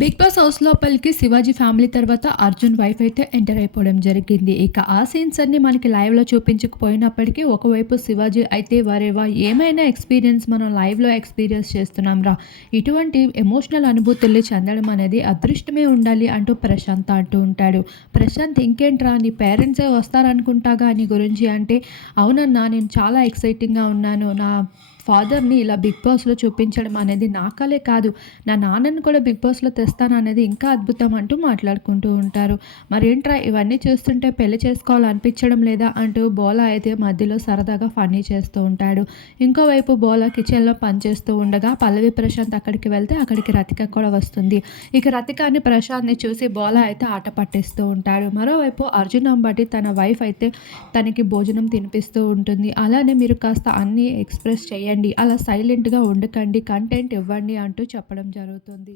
Big boss house లోపలికి Shivaji family తర్వాత Arjun wife అయితే ఎంటర్ అయిపోవడం జరిగింది. ఇక ఆ సీన్స్ అన్ని మనకి లైవ్లో చూపించకపోయినప్పటికీ ఒకవైపు శివాజీ అయితే వరేవా ఏమైనా ఎక్స్పీరియన్స్ మనం లైవ్లో ఎక్స్పీరియన్స్ చేస్తున్నాం రా. ఇటువంటి ఎమోషనల్ అనుభూతుల్ని చెందడం అనేది అదృష్టమే ఉండాలి అంటూ ప్రశాంత్ అంటూ ఉంటాడు. ప్రశాంత్ ఇంకేంట్రా? నీ పేరెంట్సే వస్తారనుకుంటాగా నీ గురించి అంటే అవునన్నా నేను చాలా ఎక్సైటింగ్గా ఉన్నాను. నా ఫాదర్ని ఇలా బిగ్ బాస్లో చూపించడం అనేది నాకలే కాదు. నా నాన్నని కూడా బిగ్ బాస్లో తెస్తాననేది ఇంకా అద్భుతం అంటూ మాట్లాడుకుంటూ ఉంటారు. మరేంట్రా ఇవన్నీ చూస్తుంటే పెళ్ళి చేసుకోవాలనిపించడం లేదా అంటూ బోలా అయితే మధ్యలో సరదాగా ఫన్నీ చేస్తూ ఉంటాడు. ఇంకోవైపు బోలా కిచెన్లో పనిచేస్తూ ఉండగా పల్లవి ప్రశాంత్ అక్కడికి వెళ్తే అక్కడికి రతిక కూడా వస్తుంది. ఇక రతికాని ప్రశాంత్ని చూసి బోలా అయితే ఆట పట్టిస్తూ ఉంటాడు. మరోవైపు అర్జున్ అంబటి తన వైఫ్ అయితే తనకి భోజనం తినిపిస్తూ ఉంటుంది. అలానే మీరు కాస్త అన్నీ ఎక్స్ప్రెస్ చేయండి. చేయండి. అలా సైలెంట్గా ఉండకండి. కంటెంట్ ఇవ్వండి అంటూ చెప్పడం జరుగుతుంది.